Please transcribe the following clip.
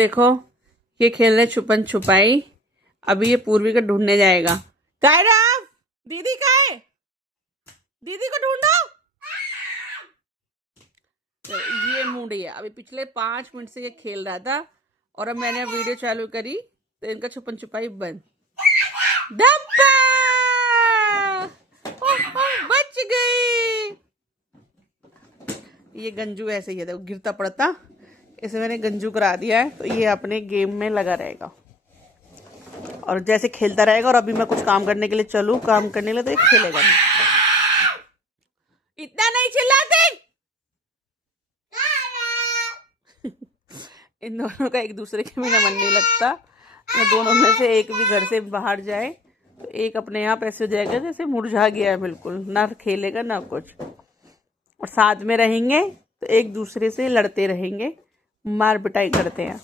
देखो ये खेल रहे छुपन छुपाई। अभी ये पूर्वी को ढूंढने जाएगा। कायरा, दीदी कहाँ है? दीदी को ढूंढो। तो ये मूड है। अभी पिछले 5 मिनट से ये खेल रहा था और अब मैंने वीडियो चालू करी तो इनका छुपन छुपाई बंद। डब्बा बच गई। ये गंजू ऐसे ही है, देखो गिरता पड़ता। इसे मैंने गंजू करा दिया है तो ये अपने गेम में लगा रहेगा और जैसे खेलता रहेगा। और अभी मैं कुछ काम करने के लिए चलूँ, काम करने के लिए, तो ये खेलेगा नहीं। इतना नहीं चिल्लाते। इन दोनों का एक दूसरे के बिना मन नहीं लगता। ये दोनों में से एक भी घर से बाहर जाए तो एक अपने आप ऐसे हो जाएगा जैसे मुरझा गया है, बिल्कुल ना खेलेगा ना कुछ। और साथ में रहेंगे तो एक दूसरे से लड़ते रहेंगे, मार पिटाई करते हैं।